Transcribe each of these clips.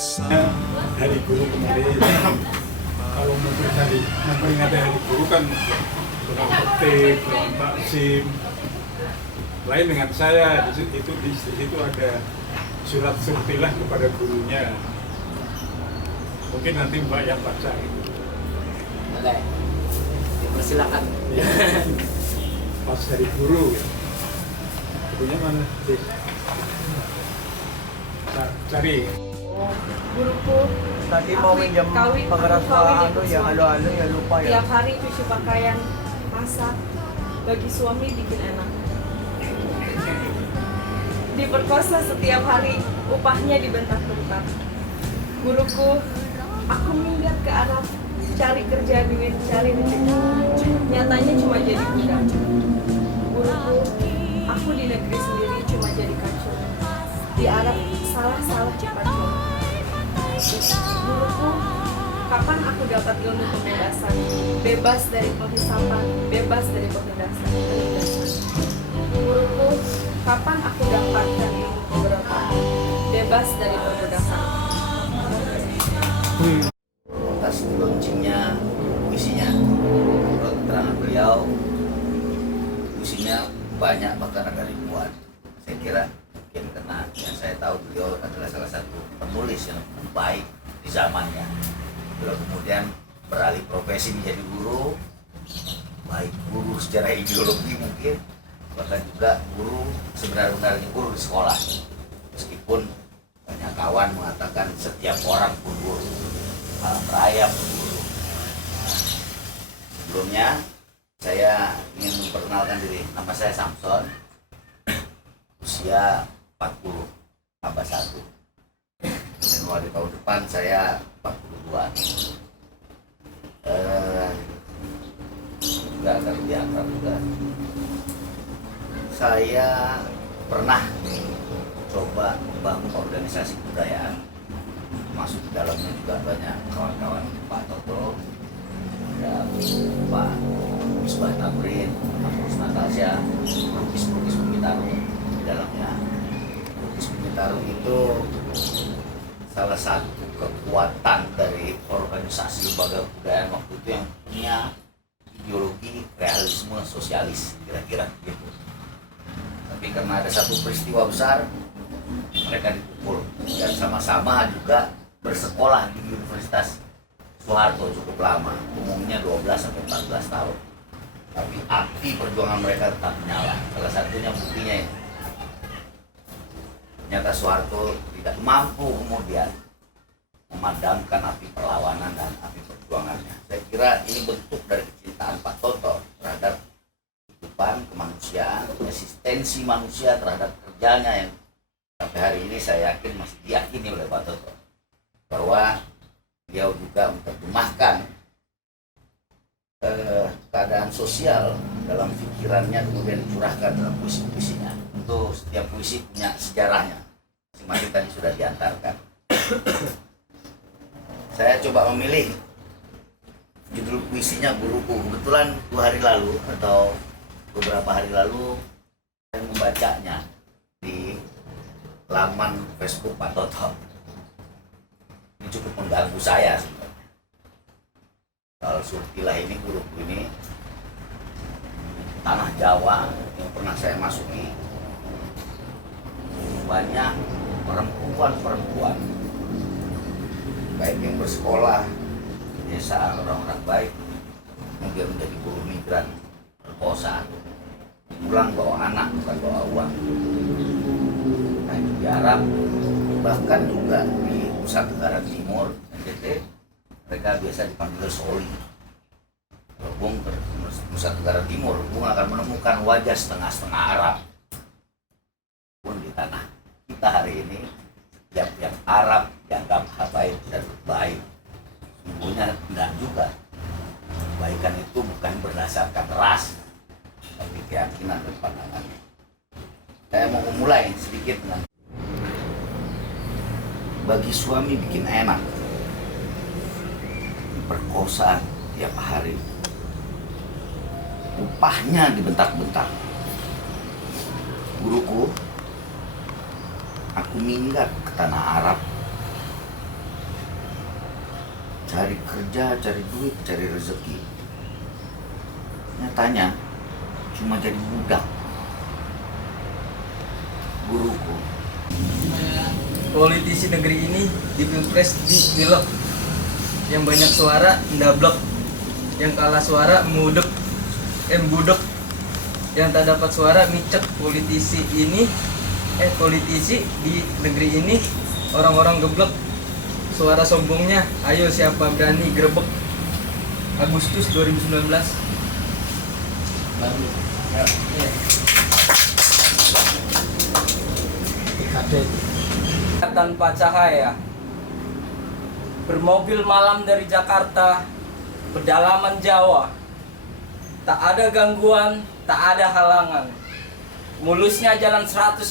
Hari guru kemarin, kalau memperingati hari guru kan kurang tertib, kurang takzim. Lain dengan saya, di situ ada surat surtilah kepada gurunya. Mungkin nanti Mbak yang baca itu. Boleh, dipersilakan. Pas hari guru, gurunya mana? Cari. Guruku Tadi mau minjam pengeras suara yang halo-halo ya lupa ya. tiap hari cuci pakaian, masak, bagi suami bikin enak. Diperkosa setiap hari, upahnya dibentak-bentak. Guruku, aku minggat ke Arab, cari kerja duit, cari rezeki. Nyatanya cuma jadi budak. Guruku, aku di negeri sendiri cuma jadi kacau. Di Arab salah-salah cepat jauh. Guruku, kapan aku dapat ilmu pembebasan? Bebas dari penghisapan, bebas dari penindasan. Guruku, kapan aku dapatkan ilmu keberapaan? Bebas dari perbudakan. Atas launchingnya puisinya, menurut keterangan beliau, puisinya banyak, bahkan ada ribuan. Saya kira mungkin karena yang saya tahu beliau adalah salah satu penulis yang baik di zamannya. Beliau kemudian beralih profesi menjadi guru, baik guru secara ideologi mungkin, bahkan juga guru sebenarnya guru di sekolah. Meskipun banyak kawan mengatakan setiap orang pun guru, malam raya pun guru. Sebelumnya saya ingin memperkenalkan diri. Nama saya Samson, usia 40, tambah 1. Januari tahun depan saya 42. Juga akan lebih akrab juga. Saya pernah coba membangun organisasi kebudayaan, masuk di dalamnya juga banyak kawan-kawan Pak Toto, ada Pak Misbah Tamrin, Agus Natasha, pelukis-pelukis Bukit Tarung di dalamnya. Pelukis Bukit Tarung itu salah satu kekuatan dari organisasi lembaga kebudayaan waktu itu yang punya ideologi realisme sosialis, kira-kira gitu. Tapi karena ada satu peristiwa besar, mereka dipukul dan sama-sama juga bersekolah di Universitas Soeharto cukup lama, umumnya 12-14 tahun. Tapi api perjuangan mereka tetap menyala. Salah satunya buktinya ini. Ternyata Soeharto tidak mampu kemudian memadamkan api perlawanan dan api perjuangannya. Saya kira ini bentuk dari kecintaan Pak Toto terhadap kehidupan kemanusiaan, eksistensi manusia terhadap kerjanya yang sampai hari ini saya yakin masih diyakini oleh Pak Toto, bahwa beliau juga menerjemahkan keadaan sosial dalam pikirannya, kemudian dicurahkan dalam puisi-puisinya. Untuk setiap puisi punya sejarahnya, masing-masing tadi sudah diantarkan. Saya coba memilih judul puisinya Guruku. Kebetulan 2 hari lalu atau beberapa hari lalu saya membacanya di laman Facebook Pak Toto. Ini cukup mengganggu saya sebenarnya. Soal surtilah ini, guruku ini, tanah Jawa yang pernah saya masuki, banyak perempuan-perempuan baik yang bersekolah di desa, orang-orang baik, kemudian menjadi buruh migran, perkosa, pulang bawa anak bukan bawa uang. Nah itu di Arab, bahkan juga di Nusa Tenggara Timur, NTT, mereka biasa dipanggil Soli. Kalau Bung ke Nusa Tenggara Timur, Bung akan menemukan wajah setengah-setengah Arab. Pun di tanah kita hari ini, yang Arab dianggap habaib dan baik. Sungguhnya tidak juga. Kebaikan itu bukan berdasarkan ras, tapi keyakinan dan pandangannya. Saya mau memulai sedikit dengan bagi suami bikin enak, perkosa tiap hari, upahnya dibentak-bentak. Guruku, aku minggat ke tanah Arab, cari kerja, cari duit, cari rezeki. Nyatanya cuma jadi budak. Guruku, Politisi negeri ini di pilpres dipilih, yang banyak suara ndablek, yang kalah suara budek, yang tak dapat suara micek. Politisi di negeri ini orang-orang geblek, suara sombongnya ayo siapa berani grebek. Agustus 2019. Lalu ya. Tanpa cahaya, bermobil malam dari Jakarta, pedalaman Jawa, tak ada gangguan, tak ada halangan. Mulusnya jalan 150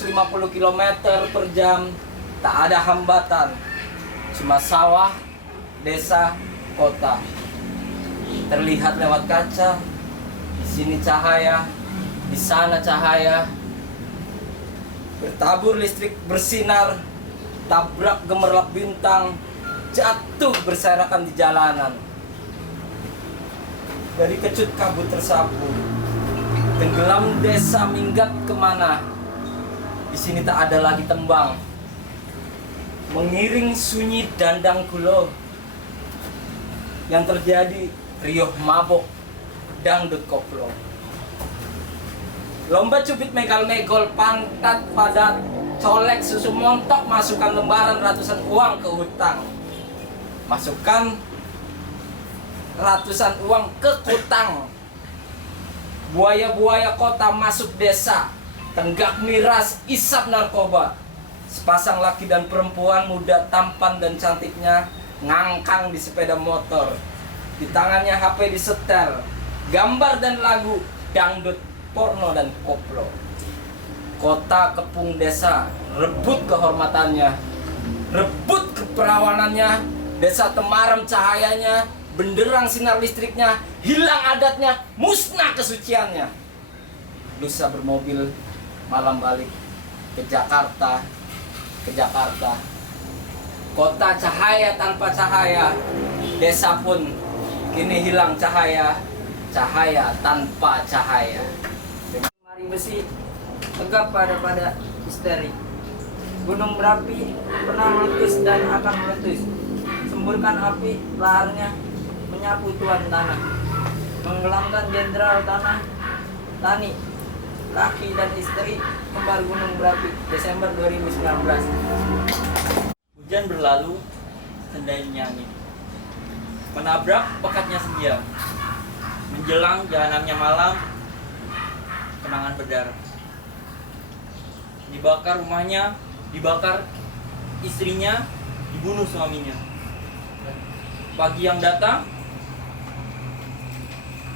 km per jam, tak ada hambatan. Cuma sawah, desa, kota. Terlihat lewat kaca, di sini cahaya, di sana cahaya. Bertabur listrik bersinar, tabrak gemerlap bintang, jatuh berserakan di jalanan. Dari kecut kabut tersapu, tenggelam desa minggat kemana. Di sini tak ada lagi tembang, mengiring sunyi dandang kulo. Yang terjadi riuh mabok, dangdut koplo. Lomba cubit megal-megol, pantat padat, colek susu montok, masukkan lembaran ratusan uang ke hutang. Masukkan ratusan uang ke kutang. Buaya-buaya kota masuk desa, tenggak miras, isap narkoba. Sepasang laki dan perempuan muda tampan dan cantiknya ngangkang di sepeda motor. Di tangannya HP disetel, gambar dan lagu, dangdut, porno dan koplo. Kota kepung desa, rebut kehormatannya, rebut keperawanannya. Desa temaram cahayanya, benderang sinar listriknya, hilang adatnya, musnah kesuciannya. Lusa bermobil, malam balik ke Jakarta, Kota cahaya tanpa cahaya, desa pun kini hilang cahaya, cahaya tanpa cahaya. Mari besi tegap pada histeri. Gunung berapi pernah meletus dan akan meletus. Semburkan api laharnya, menyapu tuan tanah, menggelamkan jenderal tanah, tani, laki dan istri, kembar gunung berapi. Desember 2019. Hujan berlalu, sendai nyanyi, menabrak pekatnya senja, menjelang jahanamnya malam, kenangan berdarah. Dibakar rumahnya, dibakar istrinya, dibunuh suaminya. Pagi yang datang,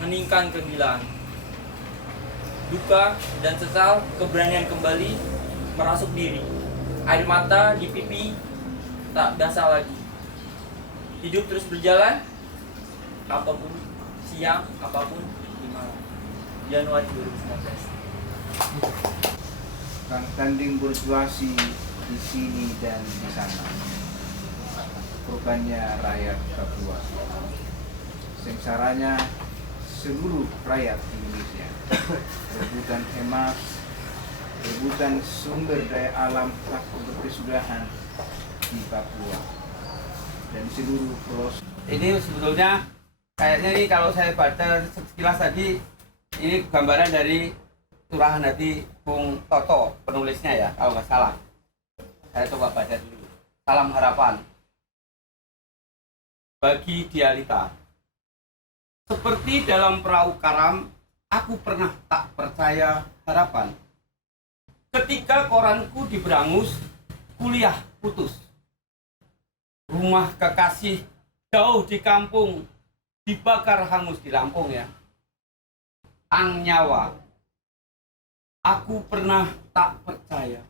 heningkan kegilaan. Duka dan sesal, keberanian kembali merasuk diri. Air mata di pipi tak basah lagi. Hidup terus berjalan, apapun siang, apapun di malam. Januari 2019. Kang tanding bersituasi di sini dan di sana. Korbannya rakyat Papua. Sengsaranya seluruh rakyat Indonesia. Rebutan emas, rebutan sumber daya alam tak berkesudahan di Papua dan seluruh pelosok. Ini sebetulnya kayaknya ini kalau saya baca sekilas tadi, ini gambaran dari Curahan Hati Bung Toto, penulisnya ya, kalau nggak salah. Saya coba baca dulu. Salam harapan. Bagi Dialita. Seperti dalam perahu karam, aku pernah tak percaya harapan. Ketika koranku diberangus, kuliah putus. Rumah kekasih jauh di kampung, dibakar hangus di Lampung ya. Ang nyawa. Aku pernah tak percaya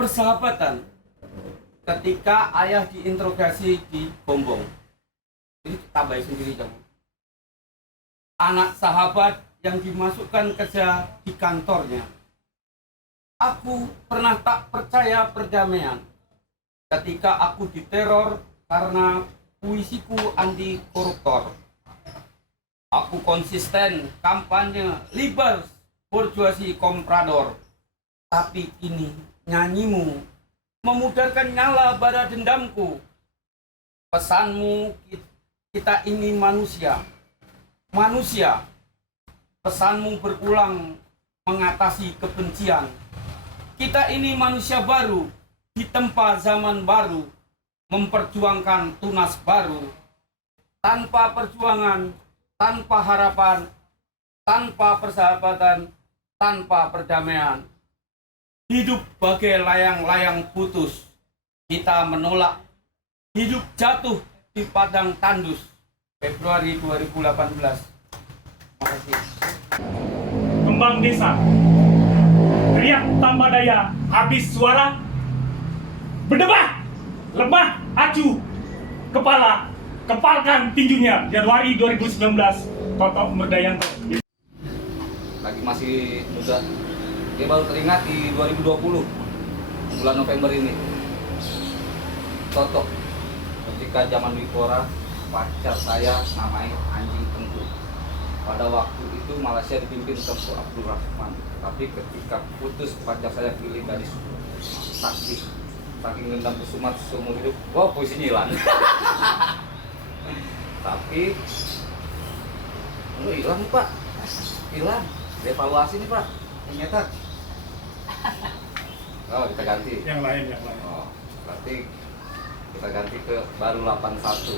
persahabatan ketika ayah diinterogasi di Gombong. Ini tambahin sendiri dong. Anak sahabat yang dimasukkan kerja di kantornya. Aku pernah tak percaya perdamaian ketika aku diteror karena puisiku anti koruptor. Aku konsisten kampanye liber bourgeoisie komprador. Tapi kini nyanyimu memudarkan nyala bara dendamku. Pesanmu, kita ini manusia. Manusia. Pesanmu berulang mengatasi kebencian. Kita ini manusia baru di tempat zaman baru, memperjuangkan tunas baru. Tanpa perjuangan, tanpa harapan, tanpa persahabatan, tanpa perdamaian. Hidup bagai layang-layang putus. Kita menolak hidup jatuh di padang tandus. Februari 2018. Terima kasih. Kembang desa, teriak tanpa daya, habis suara, berdebah, lemah, acuh, kepala, kepalkan tinjunya. Januari 2019, Toto Merdayanto. Lagi masih muda. Dia baru teringat di 2020, bulan November ini. Toto, ketika zaman Wipora, pacar saya namanya Anjing Tengku. Pada waktu itu Malaysia dipimpin Tengku Abdul Rahman. Tapi ketika putus, pacar saya pilih gadis sakti. Saking dendam kesumat seumur hidup, wow, puisinya hilang. Tapi lu hilang nih, Pak, hilang. Evaluasi nih, Pak, ternyata. Oh, kita ganti. Yang lain. Oh, berarti kita ganti ke baru 81.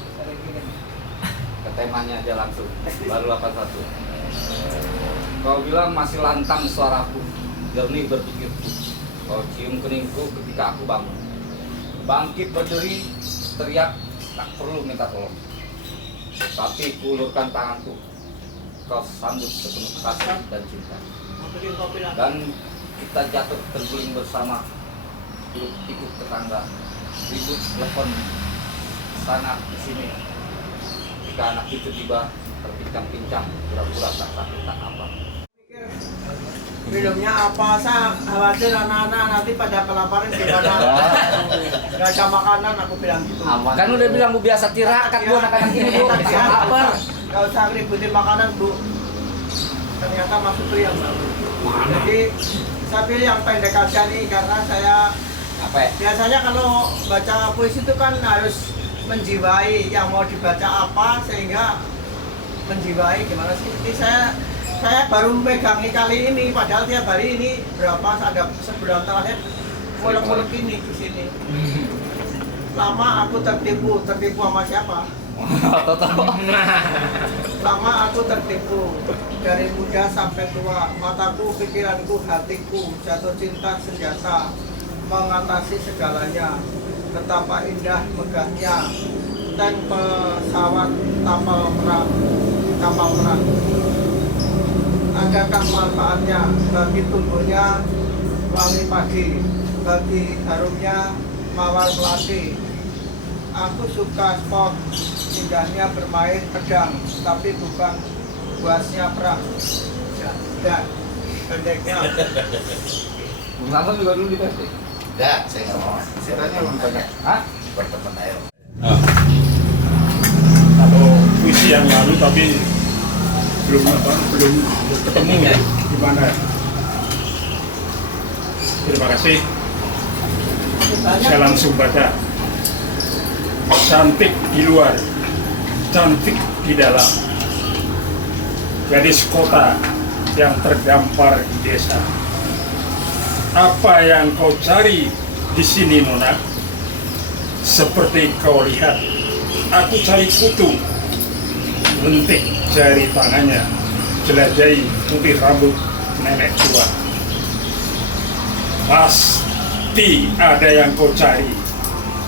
Ke temanya aja langsung, baru 81. Kau bilang masih lantang suaraku, jernih berpikirku. Kau cium keningku ketika aku bangun. Bangkit berdiri, teriak, tak perlu minta tolong. Tapi kulurkan tanganku, kau sambut sepenuh kasih dan cinta. Dan kita jatuh terguling bersama, ikut tetangga, ribut telepon sana sini. Ketika anak itu tiba, terpincang-pincang, pura-pura tak sakit tak apa. Minumnya apa? Saya khawatir anak-anak nanti pada kelaparan gimana. Gak ada makanan, aku bilang gitu. Kan udah bilang Bu biasa tirakat Bu anak-anak ini Bu. Apa? Gak usah ributin makanan Bu. Ternyata masuk tuh yang baru. Jadi saya pilih yang pendek aja nih karena saya biasanya kalau baca puisi itu kan harus menjiwai yang mau dibaca apa sehingga menjiwai gimana sih. Jadi saya baru megangi kali ini padahal tiap hari ini berapa ada sebulan terakhir muluk-muluk ini di sini. Lama aku tertipu sama siapa? Lama aku tertipu dari muda sampai tua, mataku, pikiranku, hatiku jatuh cinta senjata mengatasi segalanya. Betapa indah megahnya tank pesawat kapal perang. Adakah manfaatnya bagi tubuhnya wangi pagi, bagi harumnya mawar melati. Aku suka sport, indahnya bermain pedang, tapi bukan buasnya perang. Dan pendeknya. Bung Samson juga dulu di PSD. Enggak, saya nggak mau. Saya tanya belum banyak. Hah? Berteman ayo. Kalau puisi yang lalu tapi belum ketemu ya gimana? Terima kasih. Saya langsung baca. Cantik di luar, cantik di dalam. Gadis kota yang terdampar di desa. Apa yang kau cari di sini, Nona? Seperti kau lihat, aku cari kutu. Lentik jari tangannya, jelajahi putih rambut nenek tua. Pasti ada yang kau cari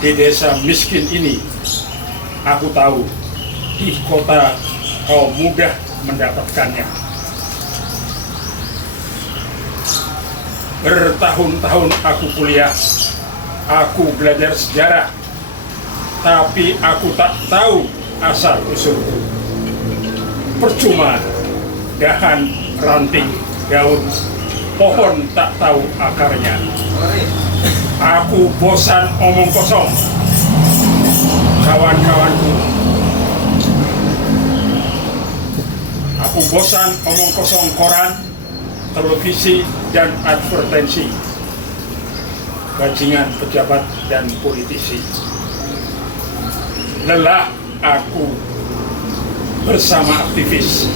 di desa miskin ini. Aku tahu di kota kau mudah mendapatkannya. Bertahun-tahun aku kuliah, aku belajar sejarah, tapi aku tak tahu asal usulku. Percuma, dahan, ranting, daun, pohon tak tahu akarnya. Aku bosan omong kosong. kawan-kawanku. Aku bosan omong kosong koran, televisi, dan advertensi. Bajingan pejabat dan politisi. Lelah aku bersama aktivis,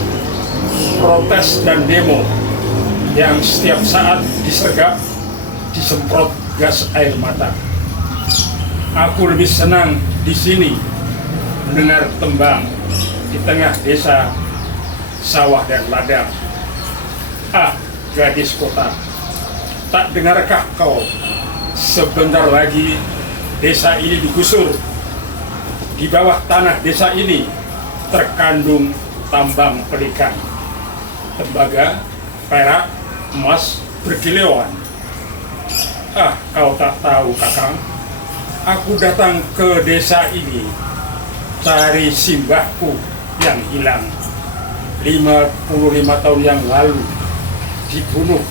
protes dan demo yang setiap saat disergap, disemprot gas air mata. Aku lebih senang di sini mendengar tembang di tengah desa, sawah dan ladang. Ah, gadis kota, tak dengarkah kau? Sebentar lagi desa ini digusur. Di bawah tanah desa ini terkandung tambang pelikan, tembaga, perak, emas, berkilauan. Ah, kau tak tahu, Kakang. Aku datang ke desa ini cari simbahku yang hilang 55 tahun yang lalu, dibunuh,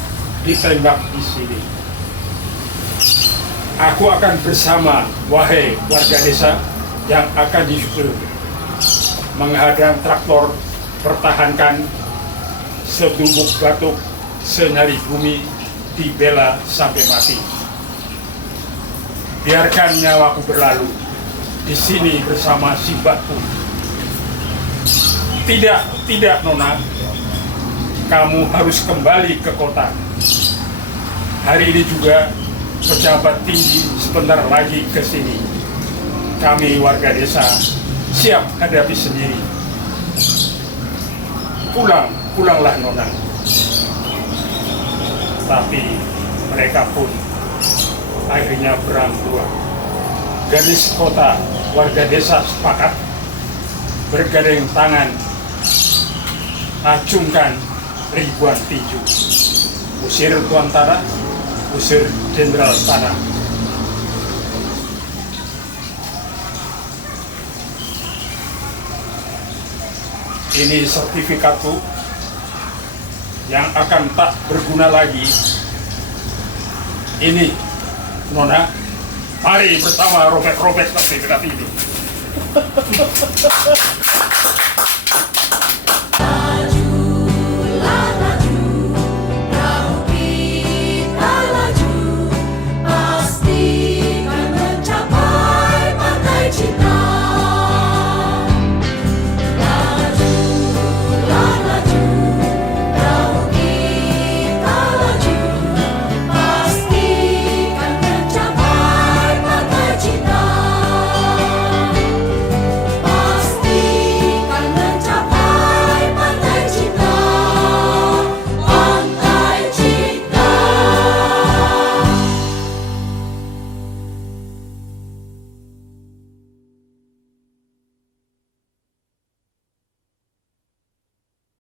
ditembak di sini. Aku akan bersama, wahai warga desa yang akan disyukur, menghadang traktor, pertahankan setubuk batuk, senyari bumi, dibela sampai mati. Biarkan nyawaku berlalu di sini bersama simbahku. Tidak, Nona. Kamu harus kembali ke kota. Hari ini juga pejabat tinggi sebentar lagi ke sini. Kami warga desa siap hadapi sendiri. Pulanglah Nona. Tapi mereka pun akhirnya berangkuh. Gadis kota, warga desa sepakat bergandeng tangan, acungkan ribuan tinju. Usir Tuan Tanah, usir Jenderal Tanah. Ini sertifikatku yang akan tak berguna lagi. Ini, Nona, mari bersama robek-robek sertifikat ini.